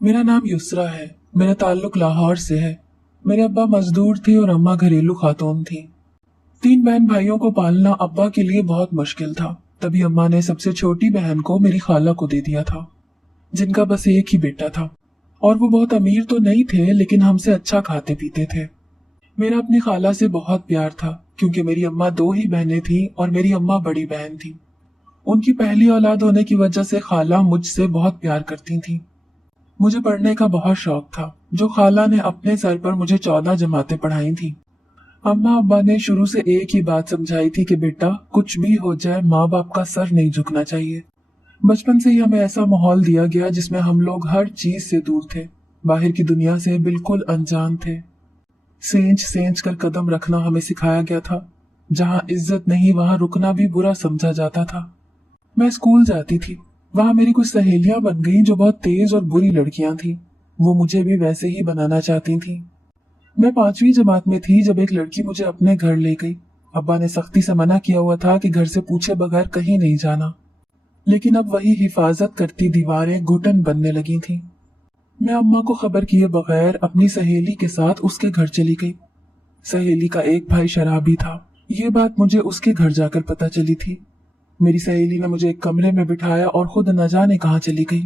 मेरा नाम युसरा है। मेरा ताल्लुक लाहौर से है। मेरे अब्बा मजदूर थे और अम्मा घरेलू खातून थी। 3 बहन भाइयों को पालना अब्बा के लिए बहुत मुश्किल था। तभी अम्मा ने सबसे छोटी बहन को मेरी खाला को दे दिया था, जिनका बस एक ही बेटा था। और वो बहुत अमीर तो नहीं थे, लेकिन हमसे अच्छा खाते पीते थे। मेरा अपनी खाला से बहुत प्यार था, क्योंकि मेरी अम्मा 2 ही बहनें थीं और मेरी अम्मा बड़ी बहन थी। उनकी पहली औलाद होने की वजह से खाला मुझसे बहुत प्यार करती थी। मुझे पढ़ने का बहुत शौक था, जो खाला ने अपने सर पर मुझे 14 जमातें पढ़ाई थी। अम्मा अब्बा ने शुरू से एक ही बात समझाई थी कि बेटा, कुछ भी हो जाए माँ बाप का सर नहीं झुकना चाहिए। बचपन से ही हमें ऐसा माहौल दिया गया जिसमें हम लोग हर चीज से दूर थे, बाहर की दुनिया से बिल्कुल अनजान थे। सेंच सेंच कर कदम रखना हमें सिखाया गया था। जहाँ इज्जत नहीं वहाँ रुकना भी बुरा समझा जाता था। मैं स्कूल जाती थी। वहां मेरी कुछ सहेलियां बन गईं जो बहुत तेज और बुरी लड़कियां थीं। वो मुझे भी वैसे ही बनाना चाहती थीं। मैं 5वीं जमात में थी जब एक लड़की मुझे अपने घर ले गई। अब्बा ने सख्ती से मना किया हुआ था कि घर से पूछे बगैर कहीं नहीं जाना, लेकिन अब वही हिफाजत करती दीवारें घुटन बनने लगी थीं। मैं अम्मा को खबर किए बगैर अपनी सहेली के साथ उसके घर चली गई। सहेली का एक भाई शराबी था। ये बात मुझे उसके घर जाकर पता चली थी। मेरी सहेली ने मुझे एक कमरे में बिठाया और खुद न जाने कहाँ चली गई।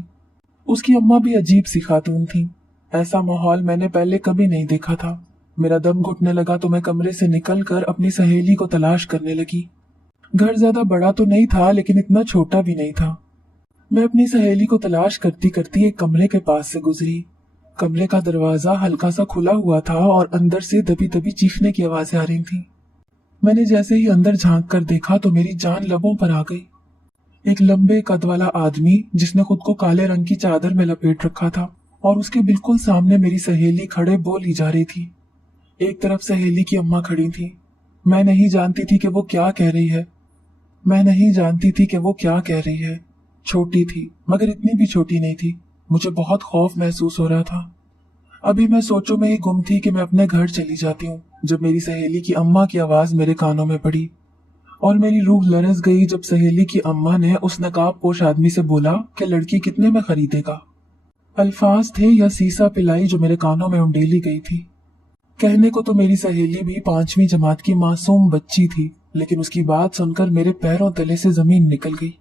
उसकी अम्मा भी अजीब सी खातून थी। ऐसा माहौल मैंने पहले कभी नहीं देखा था। मेरा दम घुटने लगा तो मैं कमरे से निकलकर अपनी सहेली को तलाश करने लगी। घर ज्यादा बड़ा तो नहीं था, लेकिन इतना छोटा भी नहीं था। मैं अपनी सहेली को तलाश करती करती एक कमरे के पास से गुजरी। कमरे का दरवाजा हल्का सा खुला हुआ था और अंदर से दबी दबी चीखने की आवाजें आ रही थी। मैंने जैसे ही अंदर झांक कर देखा तो मेरी जान लबों पर आ गई। एक लंबे कद वाला आदमी जिसने खुद को काले रंग की चादर में लपेट रखा था, और उसके बिल्कुल सामने मेरी सहेली खड़े बोली जा रही थी। एक तरफ सहेली की अम्मा खड़ी थी। मैं नहीं जानती थी कि वो क्या कह रही है। मैं नहीं जानती थी कि वो क्या कह रही है। छोटी थी, मगर इतनी भी छोटी नहीं थी। मुझे बहुत खौफ महसूस हो रहा था। अभी मैं सोचों में ही गुम थी कि मैं अपने घर चली जाती हूँ, जब मेरी सहेली की अम्मा की आवाज मेरे कानों में पड़ी। और मेरी रूह लरस गई जब सहेली की अम्मा ने उस नकाब पोश आदमी से बोला कि लड़की कितने में खरीदेगा। अल्फाज थे या सीसा पिलाई जो मेरे कानों में उंडेली गई थी। कहने को तो मेरी सहेली भी 5वीं जमात की मासूम बच्ची थी, लेकिन उसकी बात सुनकर मेरे पैरों तले से जमीन निकल गई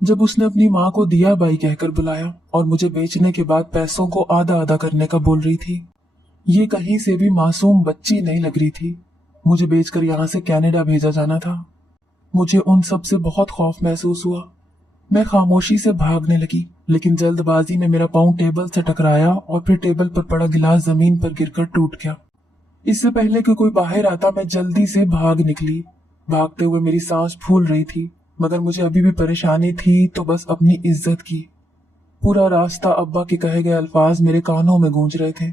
जब उसने अपनी माँ को दिया बाई कहकर बुलाया और मुझे बेचने के बाद पैसों को आधा आधा करने का बोल रही थी। ये कहीं से भी मासूम बच्ची नहीं लग रही थी। मुझे बेचकर यहाँ से कनाडा भेजा जाना था। मुझे उन सब से बहुत खौफ महसूस हुआ। मैं खामोशी से भागने लगी, लेकिन जल्दबाजी में मेरा पाँव टेबल से टकराया और फिर टेबल पर पड़ा गिलास जमीन पर गिरकर टूट गया। इससे पहले कि कोई बाहर आता मैं जल्दी से भाग निकली। भागते हुए मेरी सांस फूल रही थी, मगर मुझे अभी भी परेशानी थी तो बस अपनी इज्जत की। पूरा रास्ता अब्बा के कहे गए अल्फाज मेरे कानों में गूंज रहे थे।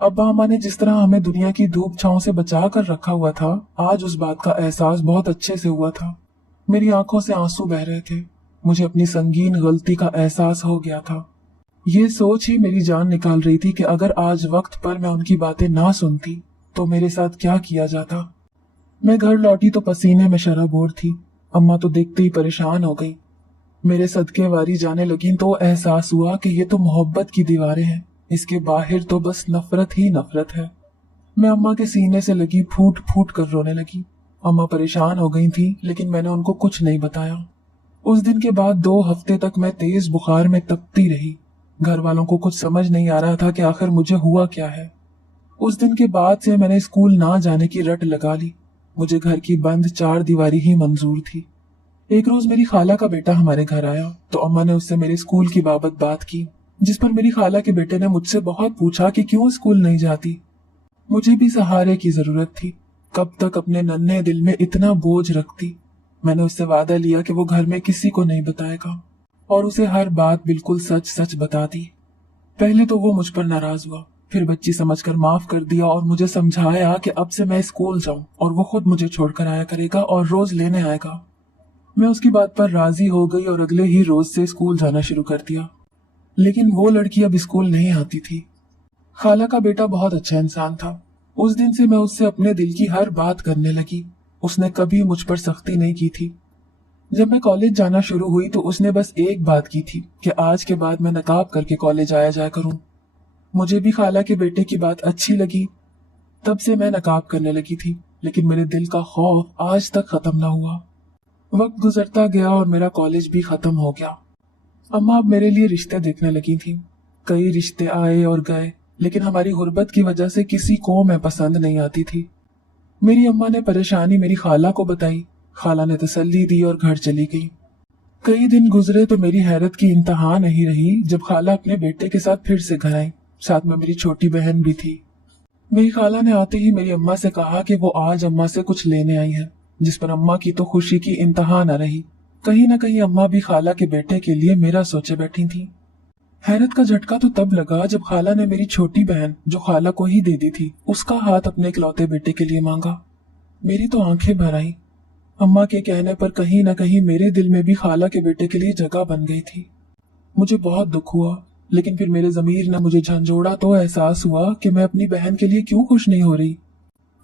अब्बा अम्मा ने जिस तरह हमें दुनिया की धूप छांव से बचा कर रखा हुआ था, आज उस बात का एहसास बहुत अच्छे से हुआ था। मेरी आंखों से आंसू बह रहे थे। मुझे अपनी संगीन गलती का एहसास हो गया था। ये सोच ही मेरी जान निकाल रही थी कि अगर आज वक्त पर मैं उनकी बातें ना सुनती तो मेरे साथ क्या किया जाता। मैं घर लौटी तो पसीने में शराबोर थी। अम्मा तो देखते ही परेशान हो गई। मेरे सदके वारी जाने लगी तो एहसास हुआ कि ये तो मोहब्बत की दीवारें हैं, इसके बाहर तो बस नफरत ही नफरत है। मैं अम्मा के सीने से लगी फूट फूट कर रोने लगी। अम्मा परेशान हो गई थी, लेकिन मैंने उनको कुछ नहीं बताया। उस दिन के बाद 2 हफ्ते तक मैं तेज बुखार में तपती रही। घर वालों को कुछ समझ नहीं आ रहा था कि आखिर मुझे हुआ क्या है। उस दिन के बाद से मैंने स्कूल ना जाने की रट लगा ली। मुझे घर की बंद 4 दीवारी ही मंजूर थी। एक रोज मेरी खाला का बेटा हमारे घर आया तो अम्मा ने उससे मेरे स्कूल की बाबत बात की, जिस पर मेरी खाला के बेटे ने मुझसे बहुत पूछा कि क्यों स्कूल नहीं जाती। मुझे भी सहारे की जरूरत थी। कब तक अपने नन्हे दिल में इतना बोझ रखती। मैंने उससे वादा लिया कि वो घर में किसी को नहीं बताएगा और उसे हर बात बिल्कुल सच सच बता दी। पहले तो वो मुझ पर नाराज हुआ, फिर बच्ची समझकर माफ कर दिया और मुझे समझाया कि अब से मैं स्कूल जाऊं और वो खुद मुझे छोड़कर आया करेगा और रोज लेने आएगा। मैं उसकी बात पर राजी हो गई और अगले ही रोज से स्कूल जाना शुरू कर दिया। लेकिन वो लड़की अब स्कूल नहीं आती थी। खाला का बेटा बहुत अच्छा इंसान था। उस दिन से मैं उससे अपने दिल की हर बात करने लगी। उसने कभी मुझ पर सख्ती नहीं की थी। जब मैं कॉलेज जाना शुरू हुई तो उसने बस एक बात की थी कि आज के बाद मैं नकाब करके कॉलेज आया जाया करूं। मुझे भी खाला के बेटे की बात अच्छी लगी। तब से मैं नकाब करने लगी थी, लेकिन मेरे दिल का खौफ आज तक खत्म ना हुआ। वक्त गुजरता गया और मेरा कॉलेज भी खत्म हो गया। अम्मा अब मेरे लिए रिश्ते देखने लगी थी। कई रिश्ते आए और गए, लेकिन हमारी गुर्बत की वजह से किसी को मैं पसंद नहीं आती थी। मेरी अम्मा ने परेशानी मेरी खाला को बताई। खाला ने तसल्ली दी और घर चली गई। कई दिन गुजरे तो मेरी हैरत की इंतहा नहीं रही जब खाला अपने बेटे के साथ फिर से घर आई। साथ में मेरी छोटी बहन भी थी। मेरी खाला ने आते ही मेरी अम्मा से कहा कि वो आज अम्मा से कुछ लेने आई है, जिस पर अम्मा की तो खुशी की इंतहा न रही। कहीं न कहीं अम्मा भी खाला के बेटे के लिए मेरा सोचे बैठी थी। हैरत का झटका तो तब लगा जब खाला ने मेरी छोटी बहन, जो खाला को ही दे दी थी, उसका हाथ अपने इकलौते बेटे के लिए मांगा। मेरी तो आंखें भर आई। अम्मा के कहने पर कहीं न कहीं मेरे दिल में भी खाला के बेटे के लिए जगह बन गई थी। मुझे बहुत दुख हुआ, लेकिन फिर मेरे ज़मीर ने मुझे झंझोड़ा तो एहसास हुआ कि मैं अपनी बहन के लिए क्यों खुश नहीं हो रही।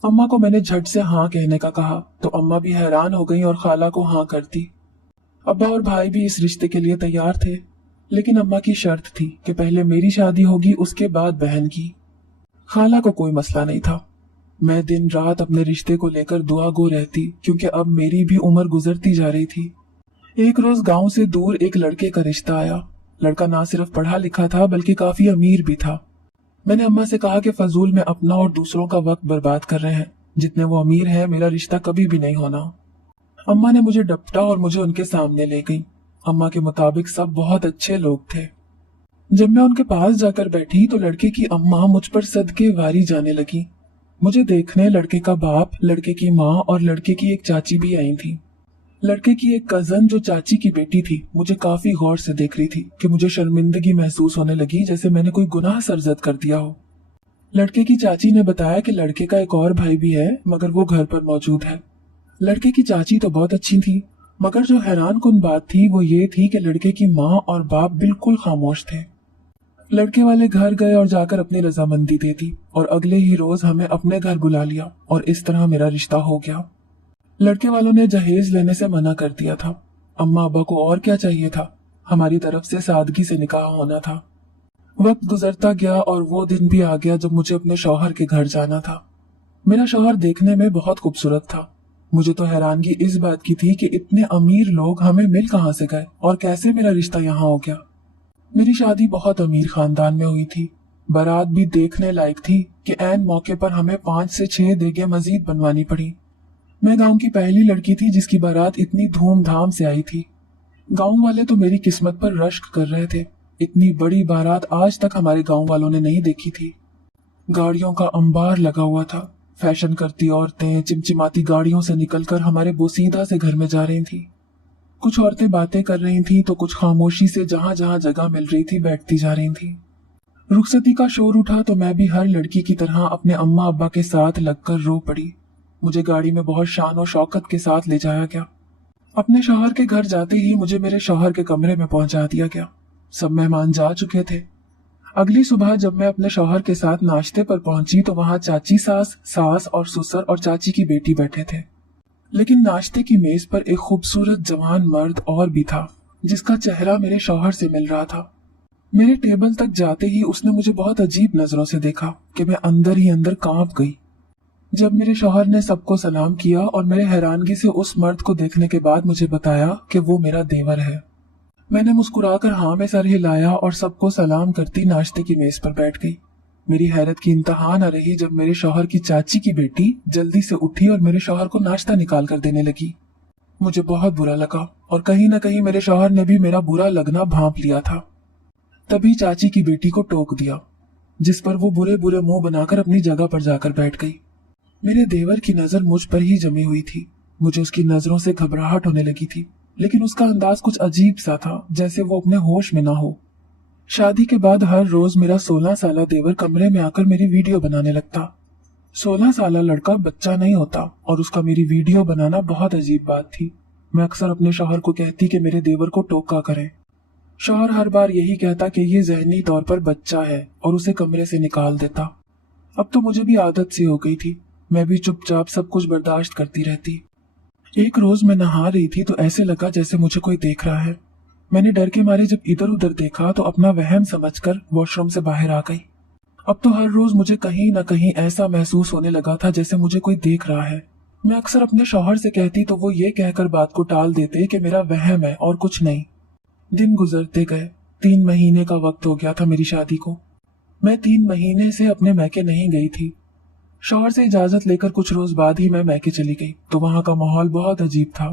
अम्मा को मैंने झट से हाँ कहने का कहा तो अम्मा भी हैरान हो गई और खाला को हाँ कर दी। अब्बा और भाई भी इस रिश्ते के लिए तैयार थे, लेकिन अम्मा की शर्त थी कि पहले मेरी शादी होगी, उसके बाद बहन की। खाला को कोई मसला नहीं था। मैं दिन रात अपने रिश्ते को लेकर दुआ गो रहती, क्योंकि अब मेरी भी उम्र गुजरती जा रही थी। एक रोज गांव से दूर एक लड़के का रिश्ता आया। लड़का ना सिर्फ पढ़ा लिखा था बल्कि काफी अमीर भी था। मैंने अम्मा से कहा कि फजूल में अपना और दूसरों का वक्त बर्बाद कर रहे हैं। जितने वो अमीर हैं, मेरा रिश्ता कभी भी नहीं होना। अम्मा ने मुझे डपटा और मुझे उनके सामने ले गई। अम्मा के मुताबिक सब बहुत अच्छे लोग थे। जब मैं उनके पास जाकर बैठी तो लड़के की अम्मा मुझ पर सदके वारी जाने लगी। मुझे देखने लड़के का बाप, लड़के की माँ और लड़के की एक चाची भी आई थी। लड़के की एक कजन, जो चाची की बेटी थी, मुझे काफी गौर से देख रही थी कि मुझे शर्मिंदगी महसूस होने लगी, जैसे मैंने कोई गुनाह सरजद कर दिया हो। लड़के की चाची ने बताया कि लड़के का एक और भाई भी है, मगर वो घर पर मौजूद है। लड़के की चाची तो बहुत अच्छी थी, मगर जो हैरान कुन बात थी वो ये थी कि लड़के की माँ और बाप बिल्कुल खामोश थे। लड़के वाले घर गए और जाकर अपनी रजामंदी दे दी और अगले ही रोज हमें अपने घर बुला लिया और इस तरह मेरा रिश्ता हो गया। लड़के वालों ने जहेज लेने से मना कर दिया था। अम्मा अब्बा को और क्या चाहिए था, हमारी तरफ से सादगी से निकाह होना था। वक्त गुजरता गया और वो दिन भी आ गया जब मुझे अपने शौहर के घर जाना था। मेरा शौहर देखने में बहुत खूबसूरत था। मुझे तो हैरानगी इस बात की थी कि इतने अमीर लोग हमें मिल कहाँ से गए और कैसे मेरा रिश्ता यहाँ हो गया। मेरी शादी बहुत अमीर खानदान में हुई थी। बारात भी देखने लायक थी कि ऐन मौके पर हमें 5 से 6 देगे मजीद बनवानी पड़ी। मैं गांव की पहली लड़की थी जिसकी बारात इतनी धूमधाम से आई थी। गांव वाले तो मेरी किस्मत पर रश्क कर रहे थे। इतनी बड़ी बारात आज तक हमारे गांव वालों ने नहीं देखी थी। गाड़ियों का अंबार लगा हुआ था। फैशन करती औरतें चिमचिमाती गाड़ियों से निकलकर हमारे बोसीदा से घर में जा रही थी। कुछ औरतें बातें कर रही थी तो कुछ खामोशी से जहां जहां जगह मिल रही थी बैठती जा रही थी। रुखसती का शोर उठा तो मैं भी हर लड़की की तरह अपने अम्मा अब्बा के साथ लगकर रो पड़ी। मुझे गाड़ी में बहुत शान और शौकत के साथ ले जाया गया। अपने शौहर के घर जाते ही मुझे मेरे शौहर के कमरे में पहुंचा दिया गया। सब मेहमान जा चुके थे। अगली सुबह जब मैं अपने शौहर के साथ नाश्ते पर पहुंची तो वहां चाची सास, सास और ससुर और चाची की बेटी बैठे थे। लेकिन नाश्ते की मेज पर एक खूबसूरत जवान मर्द और भी था, जिसका चेहरा मेरे शौहर से मिल रहा था। मेरे टेबल तक जाते ही उसने मुझे बहुत अजीब नजरों से देखा कि मैं अंदर ही अंदर कांप गई। जब मेरे शौहर ने सबको सलाम किया और मेरे हैरानगी से उस मर्द को देखने के बाद मुझे बताया कि वो मेरा देवर है। मैंने मुस्कुराकर हाँ में सर हिलाया और सबको सलाम करती नाश्ते की मेज पर बैठ गई। मेरी हैरत की इंतहा न रही जब मेरे शौहर की चाची की बेटी जल्दी से उठी और मेरे शौहर को नाश्ता निकाल कर देने लगी। मुझे बहुत बुरा लगा और कहीं न कहीं मेरे शौहर ने भी मेरा बुरा लगना भांप लिया था। तभी चाची की बेटी को टोक दिया, जिस पर वो बुरे बुरे मुंह बनाकर अपनी जगह पर जाकर बैठ गई। मेरे देवर की नजर मुझ पर ही जमी हुई थी। मुझे उसकी नजरों से घबराहट होने लगी थी, लेकिन उसका अंदाज कुछ अजीब सा था, जैसे वो अपने होश में ना हो। शादी के बाद हर रोज मेरा 16 साला देवर कमरे में आकर मेरी वीडियो बनाने लगता। 16 साला लड़का बच्चा नहीं होता और उसका मेरी वीडियो बनाना बहुत अजीब बात थी। मैं अक्सर अपने शौहर को कहती कि मेरे देवर को टोका करें। शौहर हर बार यही कहता कि ये जहनी तौर पर बच्चा है और उसे कमरे से निकाल देता। अब तो मुझे भी आदत सी हो गई थी। मैं भी चुपचाप सब कुछ बर्दाश्त करती रहती। एक रोज मैं नहा रही थी तो ऐसे लगा जैसे मुझे कोई देख रहा है। मैंने डर के मारे जब इधर उधर देखा तो अपना वहम समझकर वॉशरूम से बाहर आ गई। अब तो हर रोज मुझे कहीं न कहीं ऐसा महसूस होने लगा था जैसे मुझे कोई देख रहा है। मैं अक्सर अपने शौहर से कहती तो वो ये कहकर बात को टाल देते कि मेरा वहम है और कुछ नहीं। दिन गुजरते गए। 3 महीने का वक्त हो गया था मेरी शादी को। मैं 3 महीने से अपने मैके नहीं गई थी। शौहर से इजाजत लेकर कुछ रोज बाद ही मैं मैके चली गई तो वहां का माहौल बहुत अजीब था।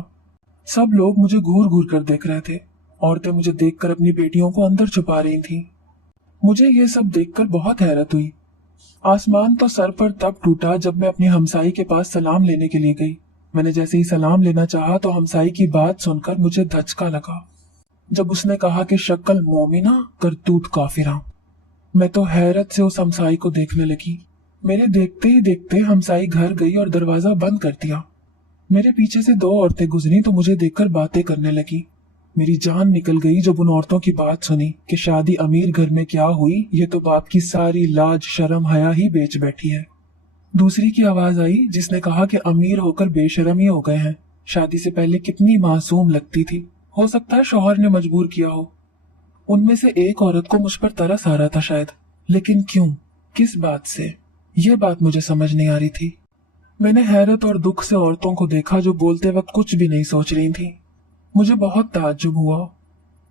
सब लोग मुझे घूर घूर कर देख रहे थे। औरतें मुझे देखकर अपनी बेटियों को अंदर छुपा रही थीं। मुझे ये सब देखकर बहुत हैरत हुई। आसमान तो सर पर तब टूटा जब मैं अपनी हमसाई के पास सलाम लेने के लिए गई। मैंने जैसे ही सलाम लेना चाहा तो हमसाई की बात सुनकर मुझे धचका लगा जब उसने कहा कि शक्ल मोमिना करतूत काफिरा। मैं तो हैरत से उस हमसाई को देखने लगी। मेरे देखते ही देखते हमसाई घर गई और दरवाजा बंद कर दिया। मेरे पीछे से 2 औरतें गुजरी तो मुझे देखकर बातें करने लगी। मेरी जान निकल गई जब उन औरतों की बात सुनी कि शादी अमीर घर में क्या हुई, ये तो बाप की सारी लाज शर्म हया ही बेच बैठी है। दूसरी की आवाज आई जिसने कहा कि अमीर होकर बेशरम ही हो गए हैं। शादी से पहले कितनी मासूम लगती थी। हो सकता है शौहर ने मजबूर किया हो। उनमें से एक औरत को मुझ पर तरस आ रहा था शायद, लेकिन क्यों, किस बात से, ये बात मुझे समझ नहीं आ रही थी। मैंने हैरत और दुख से औरतों को देखा जो बोलते वक्त कुछ भी नहीं सोच रही थी। मुझे बहुत ताज्जुब हुआ।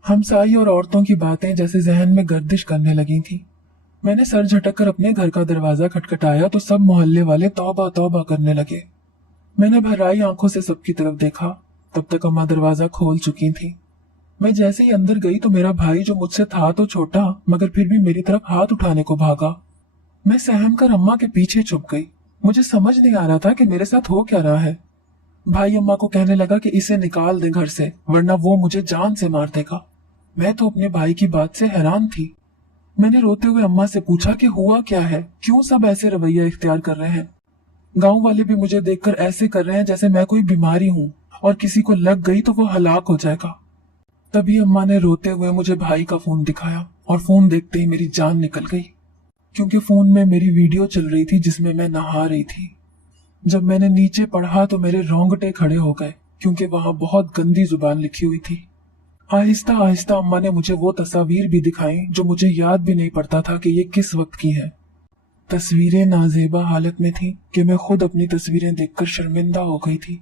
हमसाई और औरतों की बातें जैसे जहन में गर्दिश करने लगी थी। मैंने सर झटक कर अपने घर का दरवाजा खटखटाया तो सब मोहल्ले वाले तौबा तौबा करने लगे। मैंने भर्राई आंखों से सबकी तरफ देखा। तब तक अम्मा दरवाजा खोल चुकी थी। मैं जैसे ही अंदर गई तो मेरा भाई जो मुझसे था तो छोटा मगर फिर भी मेरी तरफ हाथ उठाने को भागा। मैं सहम कर अम्मा के पीछे छुप गई। मुझे समझ नहीं आ रहा था कि मेरे साथ हो क्या रहा है। भाई अम्मा को कहने लगा कि इसे निकाल दे घर से वरना वो मुझे जान से मार देगा। मैं तो अपने भाई की बात से हैरान थी। मैंने रोते हुए अम्मा से पूछा कि हुआ क्या है, क्यों सब ऐसे रवैया इख्तियार कर रहे हैं। गांव वाले भी मुझे देखकर ऐसे कर रहे हैं जैसे मैं कोई बीमारी हूँ और किसी को लग गई तो वो हलाक हो जाएगा। तभी अम्मा ने रोते हुए मुझे भाई का फोन दिखाया और फोन देखते ही मेरी जान निकल गई, क्योंकि फोन में मेरी वीडियो चल रही थी जिसमें मैं नहा रही थी। जब मैंने नीचे पढ़ा तो मेरे रोंगटे खड़े हो गए, क्योंकि वहां बहुत गंदी जुबान लिखी हुई थी। आहिस्ता आहिस्ता अम्मा ने मुझे वो तस्वीर भी दिखाई जो मुझे याद भी नहीं पड़ता था कि ये किस वक्त की है। तस्वीरें नाजेबा हालत में थी कि मैं खुद अपनी तस्वीरें देखकर शर्मिंदा हो गई थी।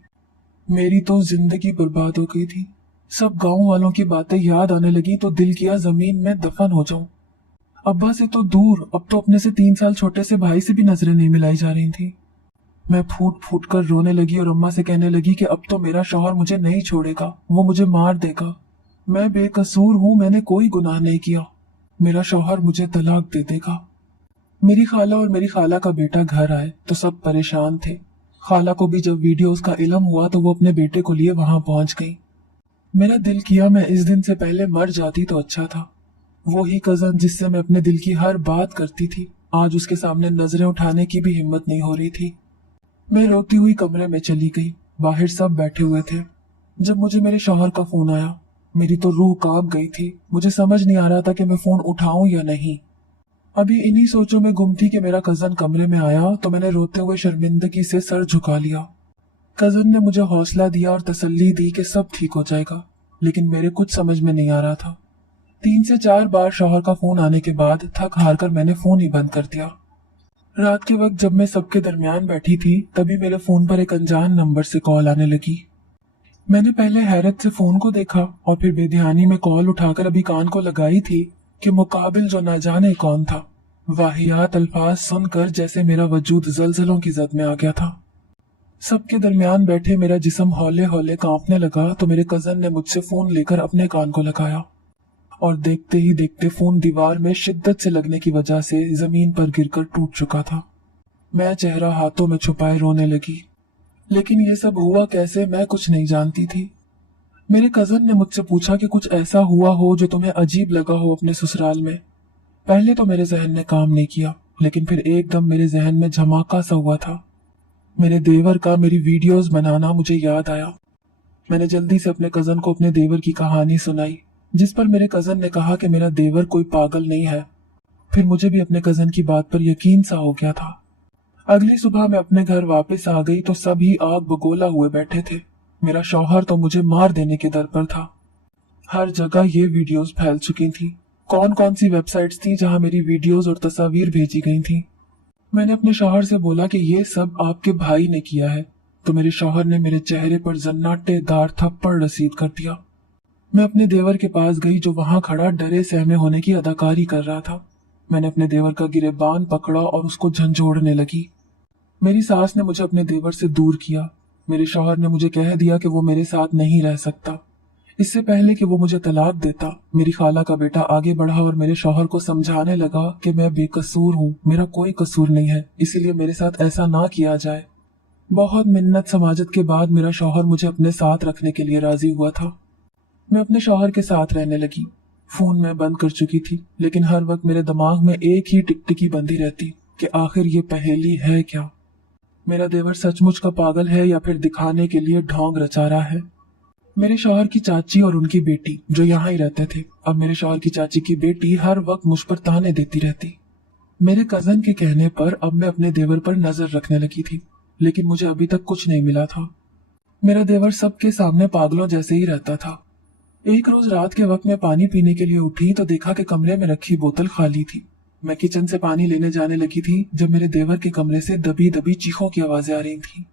मेरी तो जिंदगी बर्बाद हो गई थी। सब गांव वालों की बातें याद आने लगी तो दिल किया जमीन में दफन हो जाऊं। अब्बा से तो दूर, अब तो अपने से 3 साल छोटे से भाई से भी नजरें नहीं मिलाई जा रही थी। मैं फूट फूट कर रोने लगी और अम्मा से कहने लगी कि अब तो मेरा शौहर मुझे नहीं छोड़ेगा, वो मुझे मार देगा। मैं बेकसूर हूँ, मैंने कोई गुनाह नहीं किया। मेरा शौहर मुझे तलाक दे देगा। मेरी खाला और मेरी खाला का बेटा घर आए तो सब परेशान थे। खाला को भी जब वीडियोस का इल्म हुआ तो वो अपने बेटे को लिए वहां पहुंच गई। मेरा दिल किया मैं इस दिन से पहले मर जाती तो अच्छा था। वो ही कजन जिससे मैं अपने दिल की हर बात करती थी, आज उसके सामने नजरें उठाने की भी हिम्मत नहीं हो रही थी। मैं रोती हुई कमरे में चली गई। बाहर सब बैठे हुए थे। जब मुझे मेरे शौहर का फोन आया, मेरी तो रूह कांप गई थी। मुझे समझ नहीं आ रहा था कि मैं फोन उठाऊं या नहीं। अभी इन्हीं सोचों में गुम थी कि मेरा कजन कमरे में आया तो मैंने रोते हुए शर्मिंदगी से सर झुका लिया। कजन ने मुझे हौसला दिया और तसल्ली दी कि सब ठीक हो जाएगा, लेकिन मेरे कुछ समझ में नहीं आ रहा था। 3 से 4 बार शौहर का फोन आने के बाद थक हार कर मैंने फोन ही बंद कर दिया। रात के वक्त जब मैं सबके दरमियान बैठी थी तभी मेरे फोन पर एक अनजान नंबर से कॉल आने लगी। मैंने पहले हैरत से फोन को देखा और फिर बेध्यानी में कॉल उठाकर अभी कान को लगाई थी कि मुकाबिल जो ना जाने कौन था। वाहियात अल्फाज सुनकर जैसे मेरा वजूद जलजलों की जद में आ गया था। सबके दरमियान बैठे मेरा जिस्म हौले हौले कांपने लगा तो मेरे कजन ने मुझसे फोन लेकर अपने कान को लगाया और देखते ही देखते फोन दीवार में शिद्दत से लगने की वजह से जमीन पर गिरकर टूट चुका था। मैं चेहरा हाथों में छुपाए रोने लगी, लेकिन ये सब हुआ कैसे मैं कुछ नहीं जानती थी। मेरे कजन ने मुझसे पूछा कि कुछ ऐसा हुआ हो जो तुम्हें अजीब लगा हो अपने ससुराल में। पहले तो मेरे जहन ने काम नहीं किया, लेकिन फिर एकदम मेरे जहन में झमाका सा हुआ था। मेरे देवर का मेरी वीडियोस बनाना मुझे याद आया। मैंने जल्दी से अपने कजन को अपने देवर की कहानी सुनाई, जिस पर मेरे कजन ने कहा कि मेरा देवर कोई पागल नहीं है। फिर मुझे भी अपने कजन की बात पर यकीन सा हो गया था। अगली सुबह मैं अपने घर वापस आ गई तो सभी आग बगोला हुए बैठे थे। मेरा शौहर तो मुझे मार देने के दर पर था। हर जगह ये वीडियोस फैल चुकी थी। कौन कौन सी वेबसाइट्स थी जहां मेरी वीडियोस और तस्वीर भेजी गई थी। मैंने अपने शौहर से बोला कि ये सब आपके भाई ने किया है, तो मेरे शौहर ने मेरे चेहरे पर जन्नाटेदार थप्पड़ रसीद कर दिया। मैं अपने देवर के पास गई जो वहां खड़ा डरे सहमे होने की अदाकारी कर रहा था। मैंने अपने देवर का गिरेबान पकड़ा और उसको झंझोड़ने लगी। मेरी सास ने मुझे अपने देवर से दूर किया। मेरे शौहर ने मुझे कह दिया कि वो मेरे साथ नहीं रह सकता। इससे पहले कि वो मुझे तलाक देता, मेरी खाला का बेटा आगे बढ़ा और मेरे शौहर को समझाने लगा कि मैं बेकसूर हूँ, मेरा कोई कसूर नहीं है, इसीलिए मेरे साथ ऐसा ना किया जाए। बहुत मिन्नत समाजत के बाद मेरा शौहर मुझे अपने साथ रखने के लिए राजी हुआ था। मैं अपने शौहर के साथ रहने लगी। फोन मैं बंद कर चुकी थी, लेकिन हर वक्त मेरे दिमाग में एक ही टिकटिकी बंधी रहती कि आखिर ये पहेली है क्या। मेरा देवर सचमुच का पागल है या फिर दिखाने के लिए ढोंग रचा रहा है। मेरे शौहर की चाची और उनकी बेटी जो यहाँ ही रहते थे, अब मेरे शौहर की चाची की बेटी हर वक्त मुझ पर ताने देती रहती। मेरे कजन के कहने पर अब मैं अपने देवर पर नजर रखने लगी थी, लेकिन मुझे अभी तक कुछ नहीं मिला था। मेरा देवर सबके सामने पागलों जैसे ही रहता था। एक रोज रात के वक्त मैं पानी पीने के लिए उठी तो देखा कि कमरे में रखी बोतल खाली थी। मैं किचन से पानी लेने जाने लगी थी जब मेरे देवर के कमरे से दबी दबी चीखों की आवाजें आ रही थी।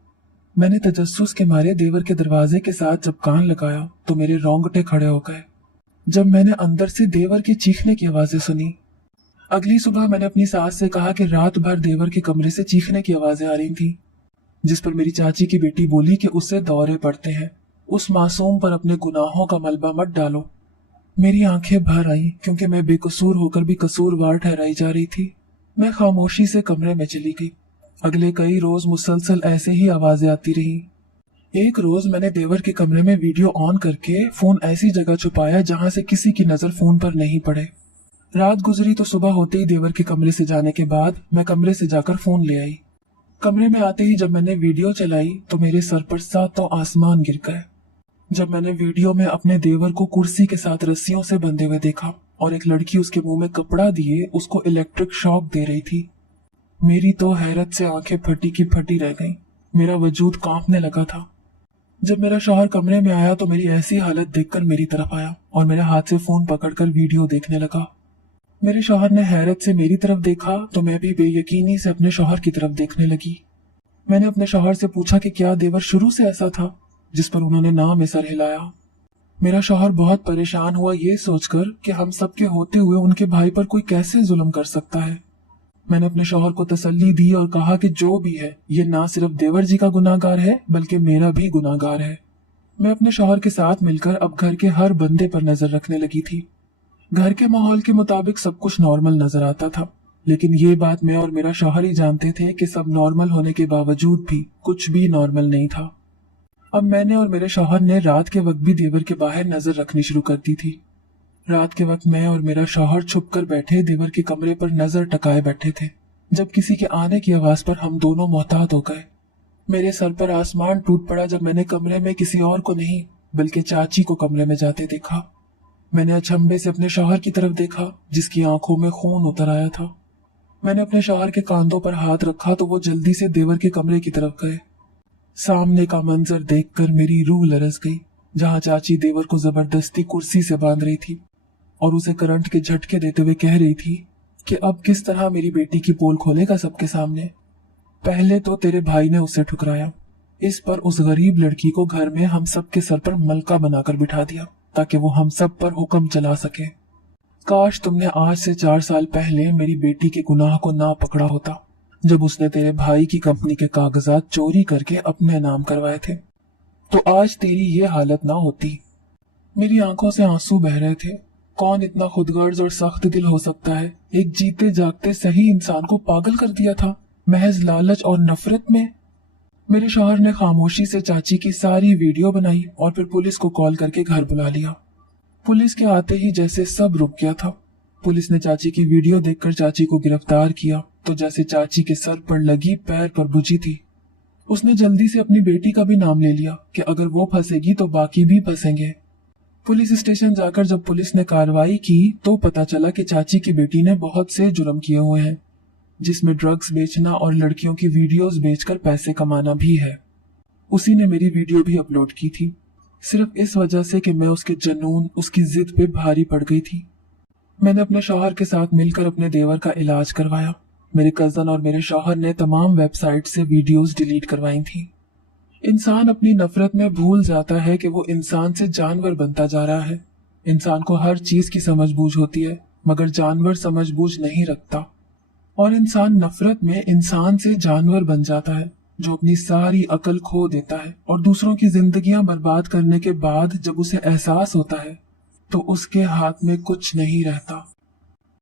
मैंने तजस्सुस के मारे देवर के दरवाजे के साथ जब कान लगाया तो मेरे रोंगटे खड़े हो गए जब मैंने अंदर से देवर की चीखने की आवाजें सुनी। अगली सुबह मैंने अपनी सास से कहा कि रात भर देवर के कमरे से चीखने की आवाजें आ रही थी, जिस पर मेरी चाची की बेटी बोली कि उससे दौरे पड़ते हैं, उस मासूम पर अपने गुनाहों का मलबा मत डालो। मेरी आंखें भर आईं क्योंकि मैं बेकसूर होकर भी कसूरवार ठहराई जा रही थी। मैं खामोशी से कमरे में चली गई। अगले कई रोज मुसलसल ऐसे ही आवाजें आती रही। एक रोज मैंने देवर के कमरे में वीडियो ऑन करके फोन ऐसी जगह छुपाया जहां से किसी की नजर फोन पर नहीं पड़े। रात गुजरी तो सुबह होते ही देवर के कमरे से जाने के बाद मैं कमरे से जाकर फोन ले आई। कमरे में आते ही जब मैंने वीडियो चलाई तो मेरे सर पर सातों आसमान गिर गए। जब मैंने वीडियो में अपने देवर को कुर्सी के साथ रस्सियों से बंधे हुए देखा और एक लड़की उसके मुंह में कपड़ा दिए उसको इलेक्ट्रिक शॉक दे रही थी, मेरी तो हैरत से आंखें फटी की फटी रह गईं। मेरा वजूद कांपने लगा था। जब मेरा शौहर कमरे में आया तो मेरी ऐसी हालत देखकर मेरी तरफ आया और मेरे हाथ से फोन पकड़कर वीडियो देखने लगा। मेरे शौहर ने हैरत से मेरी तरफ देखा तो मैं भी बेयकीनी से अपने शौहर की तरफ देखने लगी। मैंने अपने शौहर से पूछा कि क्या देवर शुरू से ऐसा था, जिस पर उन्होंने ना में सर हिलाया। मेरा शौहर बहुत परेशान हुआ ये सोचकर कि हम सबके होते हुए उनके भाई पर कोई कैसे जुल्म कर सकता है। मैंने अपने शौहर को तसल्ली दी और कहा कि जो भी है ये ना सिर्फ देवर जी का गुनाहगार है बल्कि मेरा भी गुनाहगार है। मैं अपने शौहर के साथ मिलकर अब घर के हर बंदे पर नजर रखने लगी थी। घर के माहौल के मुताबिक सब कुछ नॉर्मल नजर आता था, लेकिन ये बात मैं और मेरा शौहर ही जानते थे कि सब नॉर्मल होने के बावजूद भी कुछ भी नॉर्मल नहीं था। अब मैंने और मेरे शौहर ने रात के वक्त भी देवर के बाहर नजर रखनी शुरू कर दी थी। रात के वक्त मैं और मेरा शौहर छुपकर बैठे देवर के कमरे पर नजर टकाए बैठे थे। जब किसी के आने की आवाज पर हम दोनों मोहतात हो गए। मेरे सर पर आसमान टूट पड़ा जब मैंने कमरे में किसी और को नहीं बल्कि चाची को कमरे में जाते देखा। मैंने अचंभे से अपने शौहर की तरफ देखा जिसकी आंखों में खून उतर आया था। मैंने अपने शौहर के कांधों पर हाथ रखा तो वो जल्दी से देवर के कमरे की तरफ गए। सामने का मंजर देखकर मेरी रूह लरस गई, जहां चाची देवर को जबरदस्ती कुर्सी से बांध रही थी और उसे करंट के झटके देते हुए कह रही थी कि अब किस तरह मेरी बेटी की पोल खोलेगा सबके सामने। पहले तो तेरे भाई ने उसे ठुकराया, इस पर उस गरीब लड़की को घर में हम सब के सर पर मलका बनाकर बिठा दिया ताकि वो हम सब पर हुक्म चला सके। काश तुमने आज से 4 साल पहले मेरी बेटी के गुनाह को ना पकड़ा होता जब उसने तेरे भाई की कंपनी के कागजात चोरी करके अपने नाम करवाए थे, तो आज तेरी ये हालत ना होती। मेरी आंखों से आंसू बह रहे थे। कौन इतना खुदगर्ज और सख्त दिल हो सकता है? एक जीते जागते सही इंसान को पागल कर दिया था महज लालच और नफरत में। मेरे शौहर ने खामोशी से चाची की सारी वीडियो बनाई और फिर पुलिस को कॉल करके घर बुला लिया। पुलिस के आते ही जैसे सब रुक गया था। पुलिस ने चाची की वीडियो देखकर चाची को गिरफ्तार किया तो जैसे चाची के सर पर लगी पैर पर बुझी थी। उसने जल्दी से अपनी बेटी का भी नाम ले लिया कि अगर वो फंसेगी तो बाकी भी फंसेंगे। पुलिस स्टेशन जाकर जब पुलिस ने कार्रवाई की तो पता चला कि चाची की बेटी ने बहुत से जुर्म किए हुए हैं, जिसमें ड्रग्स बेचना और लड़कियों की वीडियोस बेचकर पैसे कमाना भी है। उसी ने मेरी वीडियो भी अपलोड की थी, सिर्फ इस वजह से कि मैं उसके जुनून, उसकी जिद पे भारी पड़ गई थी। मैंने अपने शौहर के साथ मिलकर अपने देवर का इलाज करवाया। मेरे कजन और मेरे शौहर ने तमाम वेबसाइट से वीडियोस डिलीट करवाई थी। इंसान अपनी नफरत में भूल जाता है कि वो इंसान से जानवर बनता जा रहा है। इंसान को हर चीज की समझबूझ होती है, मगर जानवर समझबूझ नहीं रखता, और इंसान नफरत में इंसान से जानवर बन जाता है, जो अपनी सारी अकल खो देता है, और दूसरों की जिंदगियां बर्बाद करने के बाद जब उसे एहसास होता है तो उसके हाथ में कुछ नहीं रहता।